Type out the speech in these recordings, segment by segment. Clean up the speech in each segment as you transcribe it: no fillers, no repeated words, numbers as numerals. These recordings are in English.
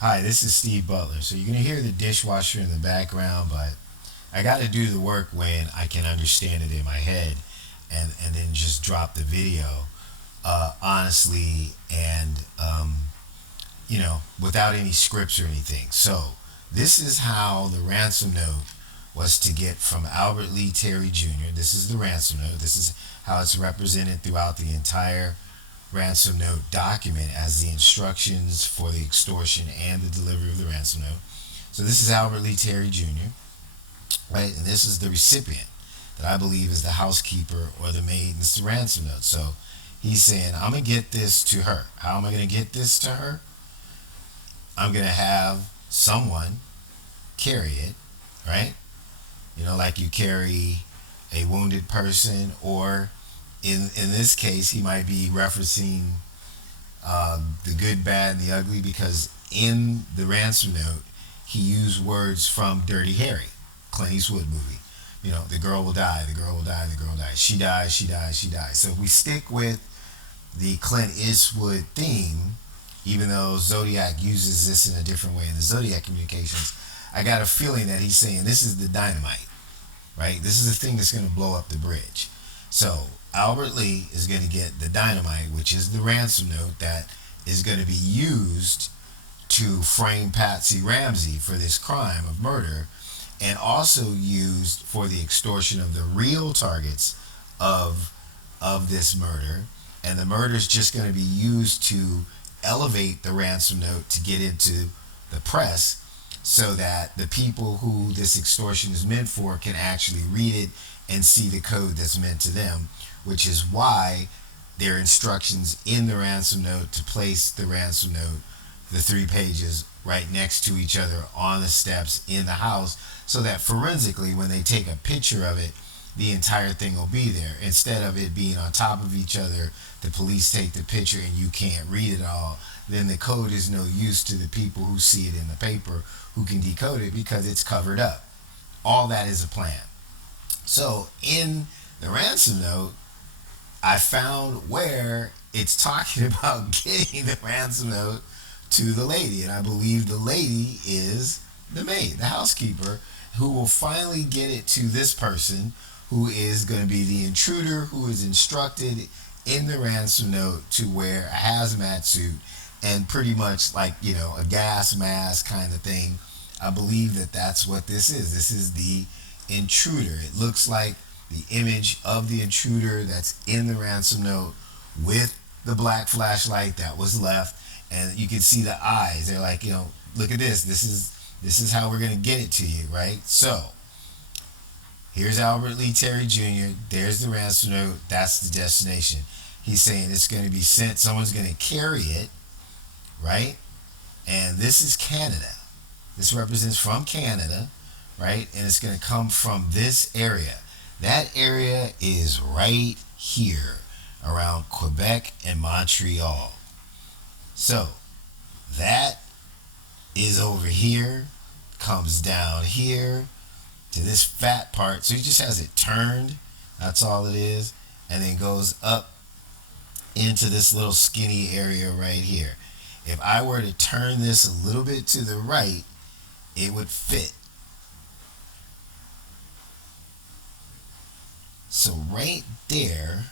Hi, this is Steve Butler. So you're going to hear the dishwasher in the background, but I got to do the work when I can understand it in my head and then just drop the video honestly and, without any scripts or anything. So this is how the ransom note was to get from Albert Lee Terry Jr. This is the ransom note. This is how it's represented throughout the entire ransom note document as the instructions for the extortion and the delivery of the ransom note. So this is Albert Lee Terry Jr., right? And this is the recipient that I believe is the housekeeper or the maid. And it's the ransom note. So he's saying, I'm going to get this to her. How am I going to get this to her? I'm going to have someone carry it, right? Like you carry a wounded person, or in this case, he might be referencing the good, bad, and the ugly, because in the ransom note, he used words from Dirty Harry, Clint Eastwood movie. The girl will die, the girl will die, the girl will die. She dies, she dies, she dies. So if we stick with the Clint Eastwood theme, even though Zodiac uses this in a different way in the Zodiac communications, I got a feeling that he's saying this is the dynamite, right? This is the thing that's going to blow up the bridge. So Albert Lee is going to get the dynamite, which is the ransom note that is going to be used to frame Patsy Ramsey for this crime of murder, and also used for the extortion of the real targets of this murder. And the murder is just going to be used to elevate the ransom note to get into the press, so that the people who this extortion is meant for can actually read it and see the code that's meant to them, which is why there are instructions in the ransom note to place the ransom note, the 3 pages, right next to each other on the steps in the house, so that forensically, when they take a picture of it, the entire thing will be there. Instead of it being on top of each other, the police take the picture and you can't read it all. Then the code is no use to the people who see it in the paper, who can decode it, because it's covered up. All that is a plan. So in the ransom note, I found where it's talking about getting the ransom note to the lady. And I believe the lady is the maid, the housekeeper, who will finally get it to this person, who is going to be the intruder, who is instructed in the ransom note to wear a hazmat suit and pretty much like, a gas mask kind of thing. I believe that that's what this is. This is the intruder. It looks like the image of the intruder that's in the ransom note with the black flashlight that was left, and you can see the eyes. They're like, look at this. This is how we're gonna get it to you, right? So here's Albert Lee Terry Jr. There's the ransom note. That's the destination. He's saying it's going to be sent. Someone's going to carry it, right? And this is Canada. This represents from Canada, right? And it's going to come from this area. That area is right here around Quebec and Montreal. So that is over here, comes down here to this fat part. So he just has it turned. That's all it is. And then goes up into this little skinny area right here. If I were to turn this a little bit to the right, it would fit. So right there,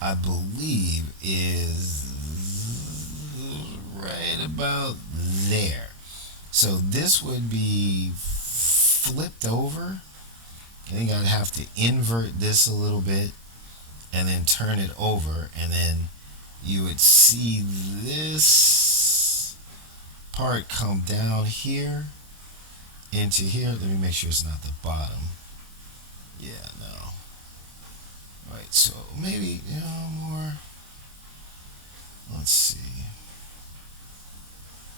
I believe, is right about there. So this would be flipped over. I think I'd have to invert this a little bit and then turn it over, and then you would see this part come down here into here. Let me make sure it's not the bottom. Yeah, no. Right, so maybe, more. Let's see.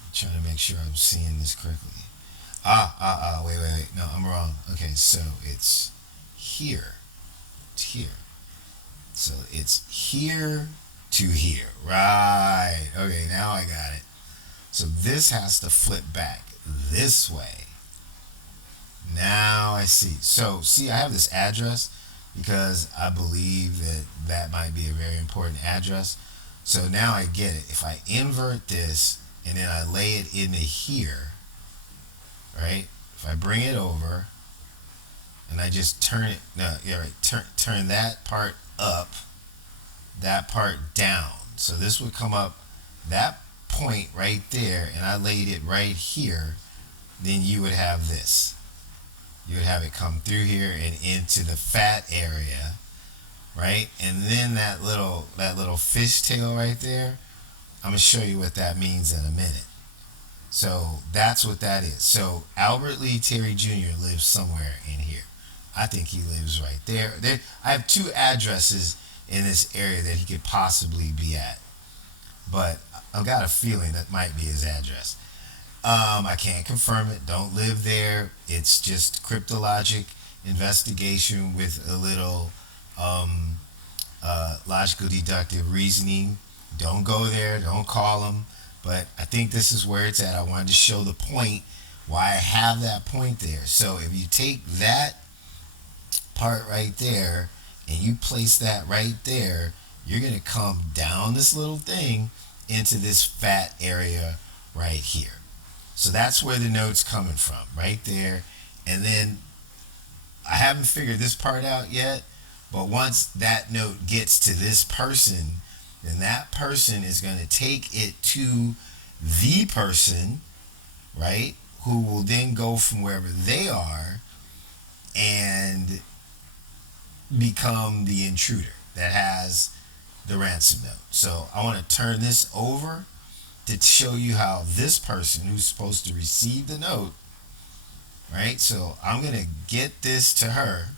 I'm trying to make sure I'm seeing this correctly. Wait. No, I'm wrong. Okay, so it's here. It's here. So it's here to here. Right. Okay, now I got it. So this has to flip back this way. Now I see. So, see, I have this address because I believe that that might be a very important address. So now I get it. If I invert this and then I lay it into here, right? If I bring it over and I just turn it, no, yeah, right, turn that part up, that part down. So this would come up that point right there, and I laid it right here. Then you would have this. You would have it come through here and into the fat area, right? And then that little fishtail right there. I'm gonna show you what that means in a minute. So that's what that is. So Albert Lee Terry Jr. lives somewhere in here. I think he lives right there. I have two addresses in this area that he could possibly be at, but I've got a feeling that might be his address. I can't confirm it. Don't live there. It's just cryptologic investigation with a little um, logical deductive reasoning. Don't go there. Don't call him. But I think this is where it's at. I wanted to show the point why I have that point there. So if you take that part right there and you place that right there, you're going to come down this little thing into this fat area right here. So that's where the note's coming from, right there. And then I haven't figured this part out yet, but once that note gets to this person, then that person is going to take it to the person, right? Who will then go from wherever they are and become the intruder that has the ransom note. So I want to turn this over to show you how this person who's supposed to receive the note, right? So I'm going to get this to her,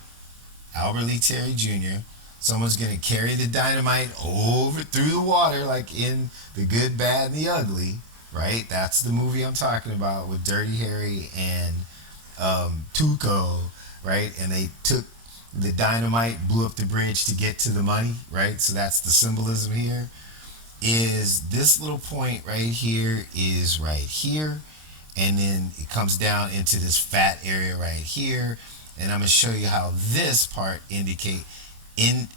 Albert Lee Terry Jr. Someone's going to carry the dynamite over through the water, like in The Good, Bad, and the Ugly, right? That's the movie I'm talking about with Dirty Harry and Tuco, right? And they took the dynamite, blew up the bridge to get to the money, right? So that's the symbolism here. Is this little point right here is right here, and then it comes down into this fat area right here, and I'm going to show you how this part indicate in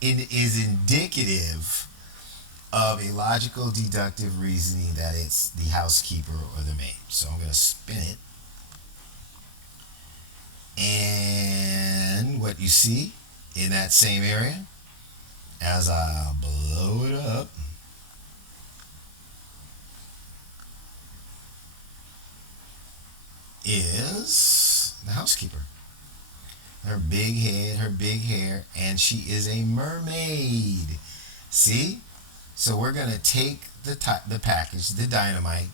is indicative of a logical deductive reasoning that it's the housekeeper or the maid. So I'm going to spin it, and what you see in that same area as I blow it up is the housekeeper. Her big head, her big hair, and she is a mermaid. See? So we're going to take the package, the dynamite,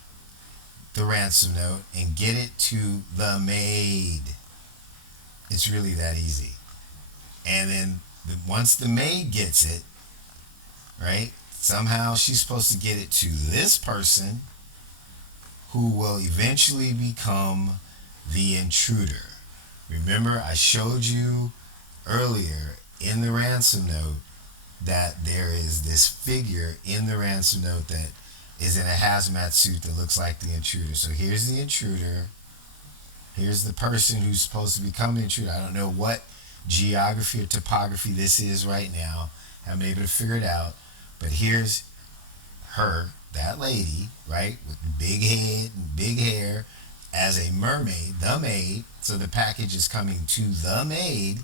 the ransom note, and get it to the maid. It's really that easy. And then once the maid gets it, right? Somehow she's supposed to get it to this person who will eventually become the intruder. Remember, I showed you earlier in the ransom note that there is this figure in the ransom note that is in a hazmat suit that looks like the intruder. So here's the intruder. Here's the person who's supposed to become the intruder. I don't know what geography or topography this is right now. I haven't been able to figure it out. But here's her, that lady, right, with big head and big hair, as a mermaid, the maid. So the package is coming to the maid,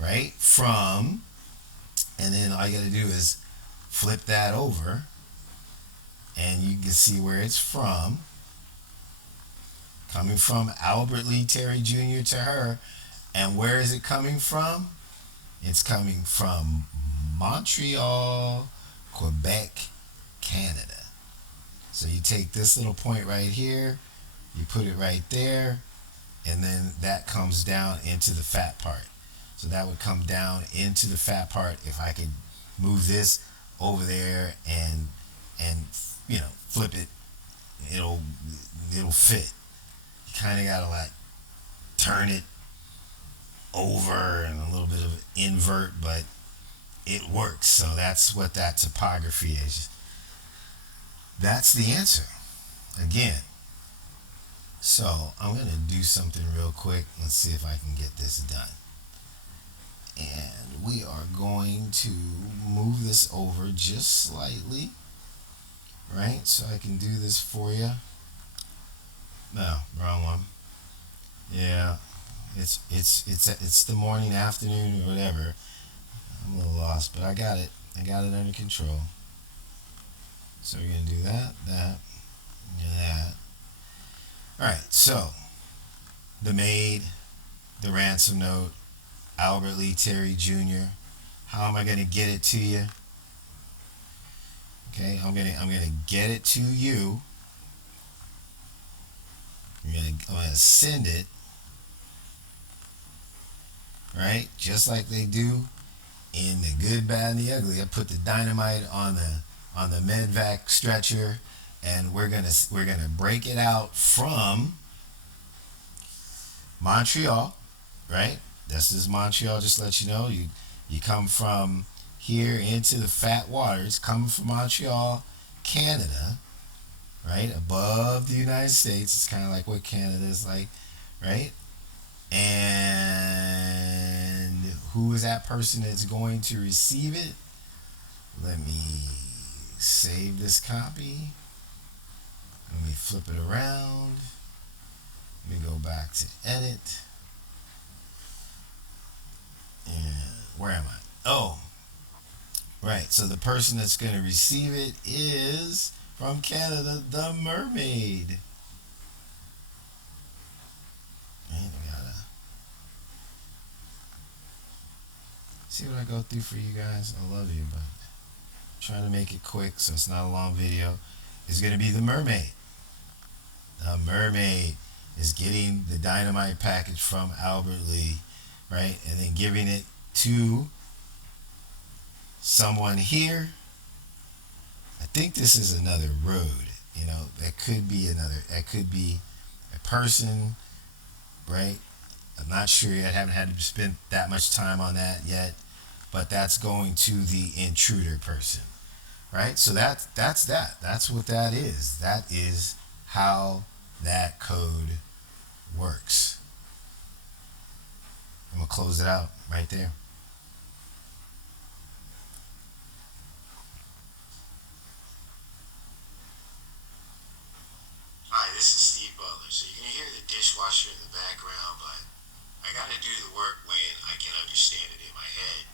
right, from, and then all you got to do is flip that over, and you can see where it's from. Coming from Albert Lee Terry Jr. to her. And where is it coming from? It's coming from Montreal, Quebec, Canada. So you take this little point right here, you put it right there, and then that comes down into the fat part. So that would come down into the fat part if I could move this over there and flip it, it'll fit. You kind of gotta like turn it over and a little bit of invert, but it works. So that's what that topography is. That's the answer. Again. So I'm going to do something real quick. Let's see if I can get this done. And we are going to move this over just slightly, right? So I can do this for you. No, wrong one. Yeah, it's the morning, afternoon, or whatever. I'm a little lost, but I got it. I got it under control. So we're gonna do that, that. All right. So the maid, the ransom note, Albert Lee Terry Jr. How am I gonna get it to you? Okay, I'm gonna get it to you. I'm gonna send it, right? Just like they do in The Good, Bad, and the Ugly. I put the dynamite on the medvac stretcher, and we're gonna break it out from Montreal, right? This is Montreal. Just to let you know, you come from here into the fat waters, coming from Montreal, Canada, right above the United States. It's kind of like what Canada is like, right? And who is that person that's going to receive it? Let me save this copy. Let me flip it around. Let me go back to edit. And where am I? Oh, right. So the person that's going to receive it is from Canada, the mermaid. And I gotta see what I go through for you guys. I love you, but I'm trying to make it quick so it's not a long video. It's going to be the mermaid. The mermaid is getting the dynamite package from Albert Lee, right? And then giving it to someone here. I think this is another road. That could be that could be a person, right? I'm not sure yet. I haven't had to spend that much time on that yet. But that's going to the intruder person, right? So that's that. That's what that is. That is how that code works. I'm gonna close it out right there. Hi, this is Steve Butler. So you're gonna hear the dishwasher in the background, but I gotta do the work when I can understand it in my head.